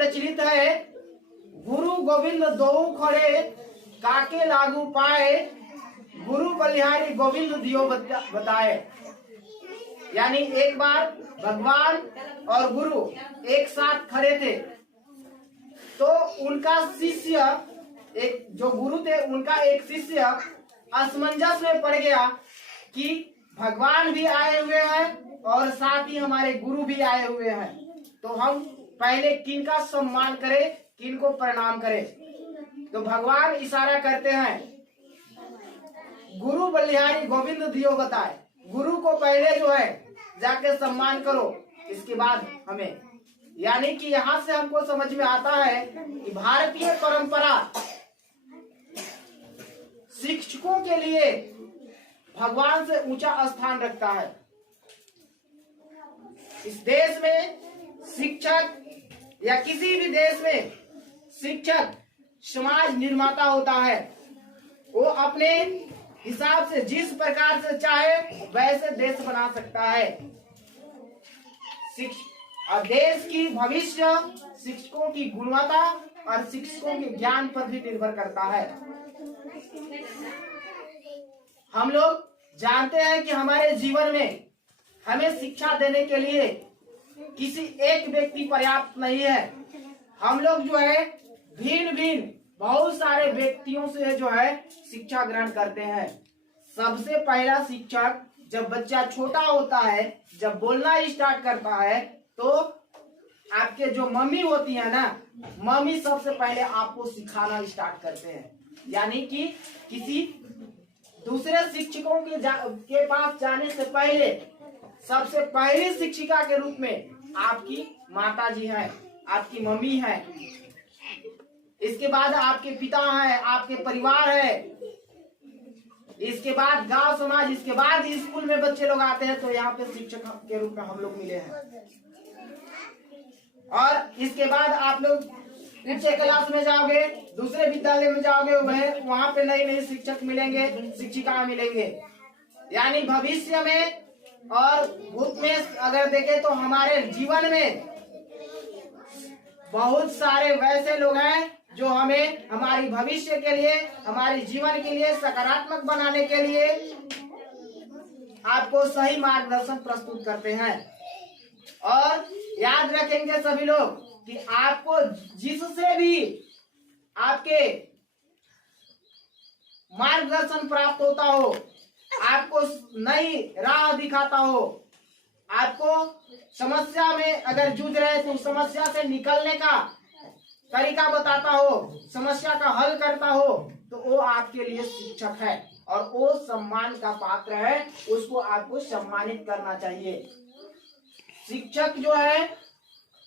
प्रचलित है, गुरु गोविंद दोऊ खड़े काके लागू पाए, गुरु बलिहारी गोविंद दियो बताए। यानी एक बार भगवान और गुरु एक साथ खड़े थे, तो उनका शिष्य, एक जो गुरु थे उनका एक शिष्य असमंजस में पड़ गया कि भगवान भी आए हुए हैं और साथ ही हमारे गुरु भी आए हुए हैं, तो हम पहले किनका सम्मान करें, किनको प्रणाम करें। तो भगवान इशारा करते हैं, गुरु बलिहारी गोविंद दियो बताए, गुरु को पहले जो है जाके सम्मान करो, इसके बाद हमें। यानी कि यहाँ से हमको समझ में आता है कि भारतीय परंपरा शिक्षकों के लिए भगवान से ऊंचा स्थान रखता है। इस देश में शिक्षक या किसी भी देश में शिक्षक समाज निर्माता होता है। वो अपने हिसाब से जिस प्रकार से चाहे वैसे देश बना सकता है। और देश की भविष्य शिक्षकों की गुणवत्ता और शिक्षकों के ज्ञान पर भी निर्भर करता है। हम लोग जानते हैं कि हमारे जीवन में हमें शिक्षा देने के लिए किसी एक व्यक्ति पर्याप्त नहीं है। हम लोग जो है भिन्न भिन्न बहुत सारे व्यक्तियों से जो है शिक्षा ग्रहण करते हैं। सबसे पहला शिक्षक जब बच्चा छोटा होता है, जब बोलना स्टार्ट करता है, तो आपके जो मम्मी होती है ना, मम्मी सबसे पहले आपको सिखाना स्टार्ट करते हैं। यानी कि किसी दूसरे शिक्षकों के पास जाने से पहले सबसे पहली शिक्षिका के रूप में आपकी माता जी है, आपकी मम्मी है, इसके बाद आपके पिता है, आपके परिवार है, इसके बाद गांव समाज, इसके बाद स्कूल में बच्चे लोग आते हैं, तो यहाँ पे शिक्षक के रूप में हम लोग मिले हैं। और इसके बाद आप लोग उच्च क्लास में जाओगे, दूसरे विद्यालय में जाओगे, वहाँ पे नए नए शिक्षक मिलेंगे, शिक्षिका मिलेंगे। यानी भविष्य में और भूत में अगर देखें तो हमारे जीवन में बहुत सारे वैसे लोग हैं जो हमें हमारी भविष्य के लिए, हमारे जीवन के लिए सकारात्मक बनाने के लिए आपको सही मार्गदर्शन प्रस्तुत करते हैं। और याद रखेंगे सभी लोग कि आपको जिससे भी आपके मार्गदर्शन प्राप्त होता हो, आपको नई राह दिखाता हो, आपको समस्या में अगर जूझ रहे तो समस्या से निकलने का तरीका बताता हो, समस्या का हल करता हो, तो वो आपके लिए शिक्षक है और वो सम्मान का पात्र है। उसको आपको सम्मानित करना चाहिए। शिक्षक जो है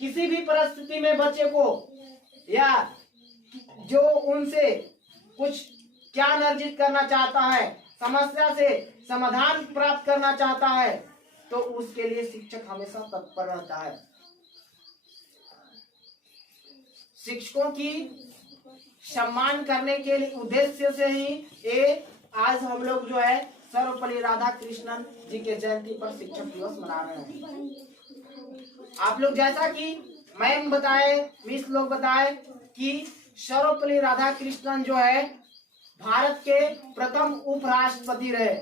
किसी भी परिस्थिति में बच्चे को या जो उनसे कुछ ज्ञान अर्जित करना चाहता है, समस्या से समाधान प्राप्त करना चाहता है, तो उसके लिए शिक्षक हमेशा तत्पर रहता है। शिक्षकों की सम्मान करने के लिए उद्देश्य से ही ये आज हम लोग जो है सर्वपल्ली राधाकृष्णन जी के जयंती पर शिक्षक दिवस मना रहे हैं। आप लोग जैसा कि मैम बताए, मिस लोग बताए कि सर्वपल्ली राधाकृष्णन जो है भारत के प्रथम उपराष्ट्रपति रहे।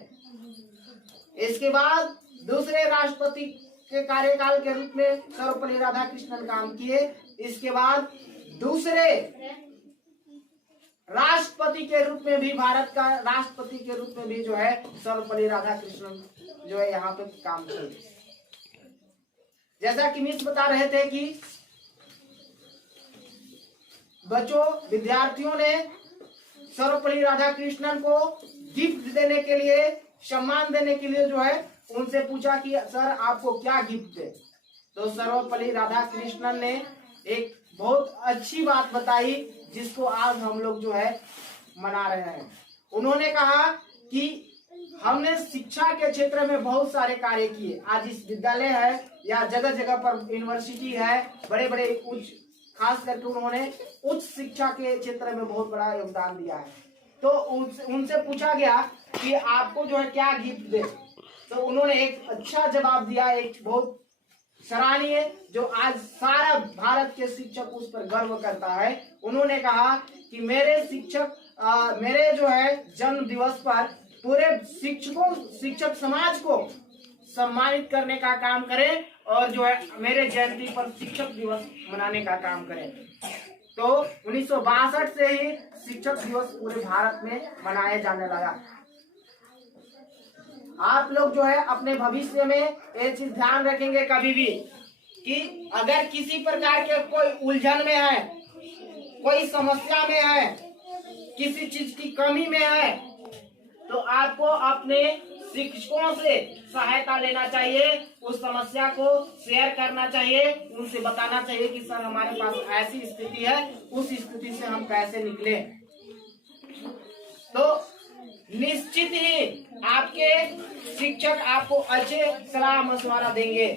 इसके बाद दूसरे राष्ट्रपति के कार्यकाल के रूप में सर्वपल्ली राधाकृष्णन काम किए। इसके बाद दूसरे राष्ट्रपति के रूप में भी, भारत का राष्ट्रपति के रूप में भी जो है सर्वपल्ली राधाकृष्णन जो है यहाँ पे काम किए। जैसा कि मिस बता रहे थे कि बच्चों, विद्यार्थियों ने सर्वपल्ली राधाकृष्णन को गिफ्ट देने के लिए, सम्मान देने के लिए जो है उनसे पूछा कि सर आपको क्या गिफ्ट दे। तो सर्वपल्ली राधाकृष्णन ने एक बहुत अच्छी बात बताई जिसको आज हम लोग जो है मना रहे हैं। उन्होंने कहा कि हमने शिक्षा के क्षेत्र में बहुत सारे कार्य किए। आज इस विद्यालय है या जगह जगह पर यूनिवर्सिटी है, बड़े बड़े उच्च, खास करके उन्होंने उच्च शिक्षा के क्षेत्र में बहुत बड़ा योगदान दिया है। तो उनसे पूछा गया कि आपको जो है क्या गिफ्ट दे, तो उन्होंने एक अच्छा जवाब दिया, एक बहुत सराहनीय, जो आज सारा भारत के शिक्षक उस पर गर्व करता है। उन्होंने कहा कि मेरे शिक्षक मेरे जो है जन्म दिवस पर पूरे शिक्षक समाज को सम्मानित करने का काम करें और जो है मेरे जयंती पर शिक्षक दिवस मनाने का काम करें। तो 1962 से ही शिक्षक दिवस पूरे भारत में मनाया जाने लगा। आप लोग जो है अपने भविष्य में ये चीज ध्यान रखेंगे कभी भी कि अगर किसी प्रकार के कोई उलझन में है, कोई समस्या में है, किसी चीज की कमी में है, तो आपको अपने शिक्षकों से सहायता लेना चाहिए, उस समस्या को शेयर करना चाहिए, उनसे बताना चाहिए कि सर हमारे पास ऐसी स्थिति है, उस स्थिति से हम कैसे निकले। तो निश्चित ही आपके शिक्षक आपको अच्छे सलाह मशवरा देंगे।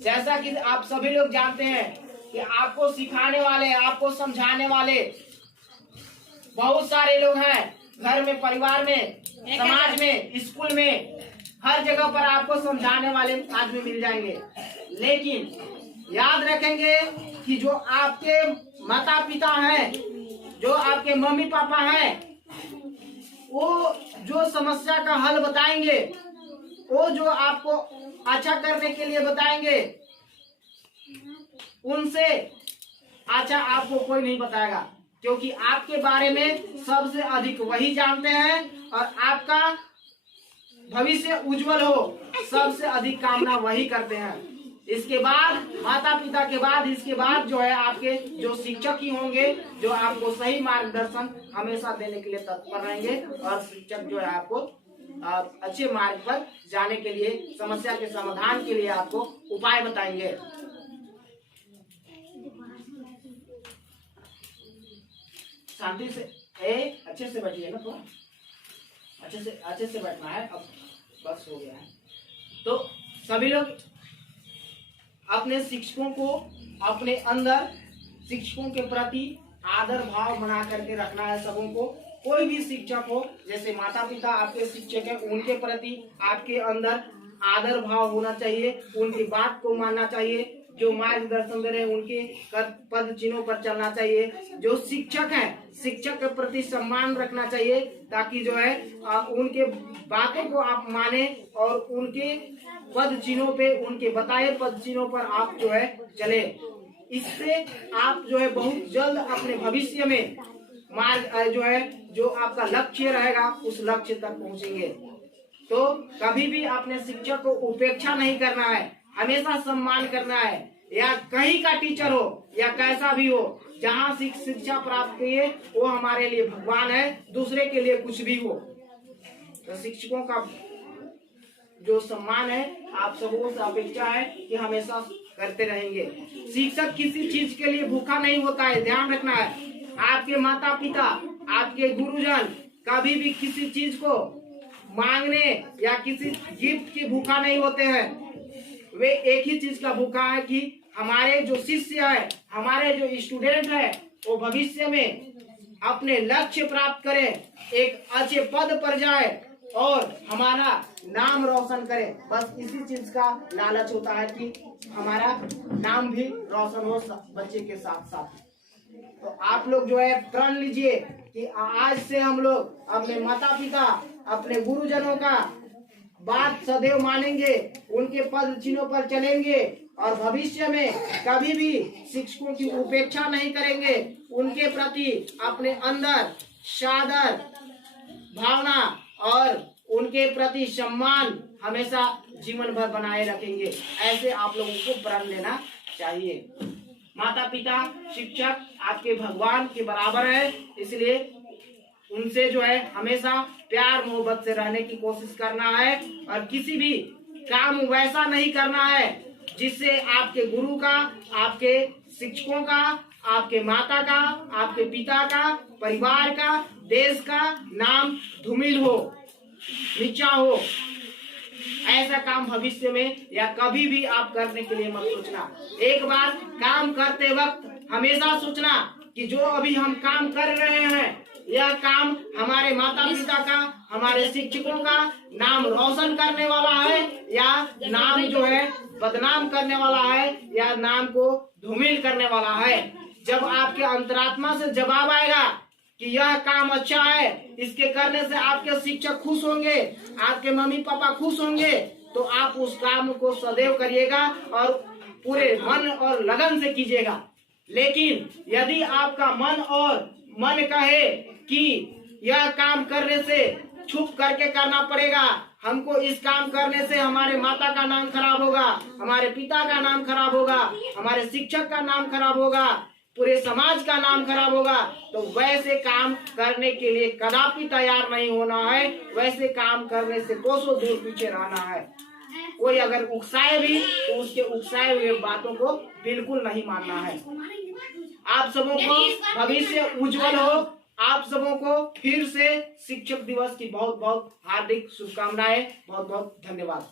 जैसा कि आप सभी लोग जानते हैं कि आपको सिखाने वाले, आपको समझाने वाले बहुत सारे लोग हैं, घर में, परिवार में, समाज में, स्कूल में, हर जगह पर आपको समझाने वाले आदमी मिल जाएंगे। लेकिन याद रखेंगे कि जो आपके माता पिता हैं, जो आपके मम्मी पापा हैं, वो जो समस्या का हल बताएंगे, वो जो आपको अच्छा करने के लिए बताएंगे, उनसे अच्छा आपको कोई नहीं बताएगा, क्योंकि आपके बारे में सबसे अधिक वही जानते हैं और आपका भविष्य उज्जवल हो सबसे अधिक कामना वही करते हैं। इसके बाद माता पिता के बाद इसके बाद जो है आपके जो शिक्षक ही होंगे, जो आपको सही मार्गदर्शन हमेशा देने के लिए तत्पर रहेंगे और शिक्षक जो है आपको अच्छे मार्ग पर जाने के लिए, समस्या के समाधान के लिए आपको उपाय बताएंगे। शांति से अच्छे से बैठिए ना, थोड़ा अच्छे से बैठना है। अब बस हो गया है। तो सभी लोग अपने शिक्षकों को अपने अंदर शिक्षकों के प्रति आदर भाव बना करके रखना है। सबों को, कोई भी शिक्षक हो, जैसे माता पिता आपके शिक्षक हैं, उनके प्रति आपके अंदर आदर भाव होना चाहिए, उनकी बात को मानना चाहिए, जो मार्गदर्शन दे रहे हैं उनके पद चिन्हों पर चलना चाहिए। जो शिक्षक हैं, शिक्षक के प्रति सम्मान रखना चाहिए, ताकि जो है उनके बातों को आप माने और उनके पद चिन्हों पे, उनके बताए पद चिन्हों पर आप जो है चले। इससे आप जो है बहुत जल्द अपने भविष्य में मार्ग जो है, जो आपका लक्ष्य रहेगा, उस लक्ष्य तक पहुंचेंगे। तो कभी भी अपने शिक्षक को उपेक्षा नहीं करना है, हमेशा सम्मान करना है। या कहीं का टीचर हो या कैसा भी हो, जहाँ शिक्षा प्राप्त किए वो हमारे लिए भगवान है, दूसरे के लिए कुछ भी हो। तो शिक्षकों का जो सम्मान है आप सबों से अपेक्षा है कि हमेशा करते रहेंगे। शिक्षक किसी चीज के लिए भूखा नहीं होता है, ध्यान रखना है। आपके माता पिता, आपके गुरुजन कभी भी किसी चीज को मांगने या किसी गिफ्ट की भूखा नहीं होते हैं। वे एक ही चीज का भूखा है कि हमारे जो शिष्य है, हमारे जो स्टूडेंट है, वो भविष्य में अपने लक्ष्य प्राप्त करे, एक अच्छे पद पर जाए और हमारा नाम रोशन करे। बस इसी चीज का लालच होता है कि हमारा नाम भी रोशन हो बच्चे के साथ साथ। तो आप लोग जो है प्रण लीजिए कि आज से हम लोग अपने माता पिता, अपने गुरुजनों का बात सदैव मानेंगे, उनके पद चिन्हों पर चलेंगे और भविष्य में कभी भी शिक्षकों की उपेक्षा नहीं करेंगे। उनके प्रति अपने अंदर सादर भावना और उनके प्रति सम्मान हमेशा जीवन भर बनाए रखेंगे। ऐसे आप लोगों को प्रण लेना चाहिए। माता पिता, शिक्षक आपके भगवान के बराबर है, इसलिए उनसे जो है हमेशा प्यार मोहब्बत से रहने की कोशिश करना है और किसी भी काम वैसा नहीं करना है जिससे आपके गुरु का, आपके शिक्षकों का, आपके माता का, आपके पिता का, परिवार का, देश का नाम धूमिल हो, नीचा हो। ऐसा काम भविष्य में या कभी भी आप करने के लिए मत सोचना। एक बार काम करते वक्त हमेशा सोचना कि जो अभी हम काम कर रहे हैं, यह काम हमारे माता पिता का, हमारे शिक्षकों का नाम रोशन करने वाला है या नाम जो है बदनाम करने वाला है या नाम को धूमिल करने वाला है। जब आपके अंतरात्मा से जवाब आएगा कि यह काम अच्छा है, इसके करने से आपके शिक्षक खुश होंगे, आपके मम्मी पापा खुश होंगे, तो आप उस काम को सदैव करिएगा और पूरे मन और लगन से कीजिएगा। लेकिन यदि आपका मन कहे कि यह काम करने से छुप करके करना पड़ेगा, हमको इस काम करने से हमारे माता का नाम खराब होगा, हमारे पिता का नाम खराब होगा, हमारे शिक्षक का नाम खराब होगा, पूरे समाज का नाम खराब होगा, तो वैसे काम करने के लिए कदापि तैयार नहीं होना है। वैसे काम करने से कोसों दूर पीछे रहना है। कोई अगर उकसाए भी तो उसके उकसाए हुए बातों को बिल्कुल नहीं मानना है। आप सबों को भविष्य उज्जवल हो। आप सबों को फिर से शिक्षक दिवस की बहुत बहुत हार्दिक शुभकामनाएं। बहुत बहुत धन्यवाद।